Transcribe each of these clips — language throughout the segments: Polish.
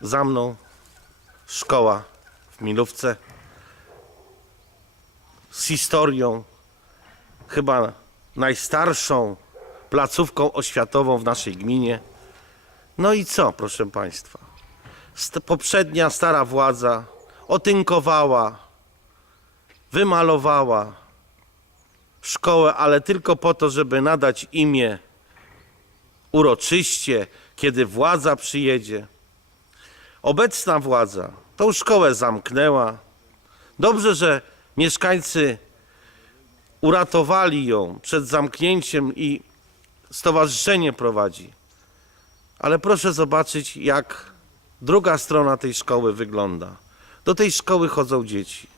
za mną szkoła w Milówce z historią, chyba najstarszą placówką oświatową w naszej gminie. No i co, proszę Państwa? St- poprzednia stara władza otynkowała, wymalowała szkołę, ale tylko po to, żeby nadać imię uroczyście, kiedy władza przyjedzie. Obecna władza tą szkołę zamknęła. Dobrze, że mieszkańcy uratowali ją przed zamknięciem i stowarzyszenie prowadzi. Ale proszę zobaczyć, jak druga strona tej szkoły wygląda. Do tej szkoły chodzą dzieci.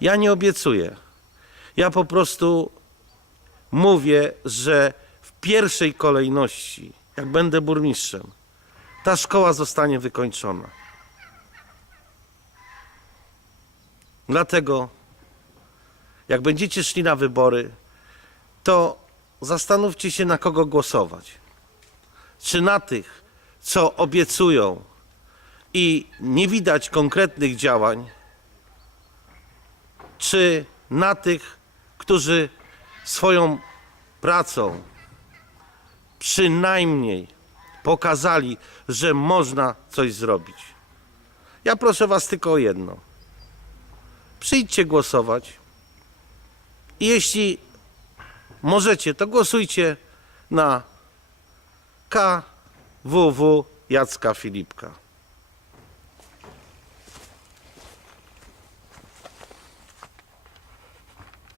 Ja nie obiecuję. Ja po prostu mówię, że w pierwszej kolejności, jak będę burmistrzem, ta szkoła zostanie wykończona. Dlatego, jak będziecie szli na wybory, to zastanówcie się, na kogo głosować. Czy na tych, co obiecują i nie widać konkretnych działań, czy na tych, którzy swoją pracą przynajmniej pokazali, że można coś zrobić. Ja proszę Was tylko o jedno. Przyjdźcie głosować i jeśli możecie, to głosujcie na KWW Jacka Filipka.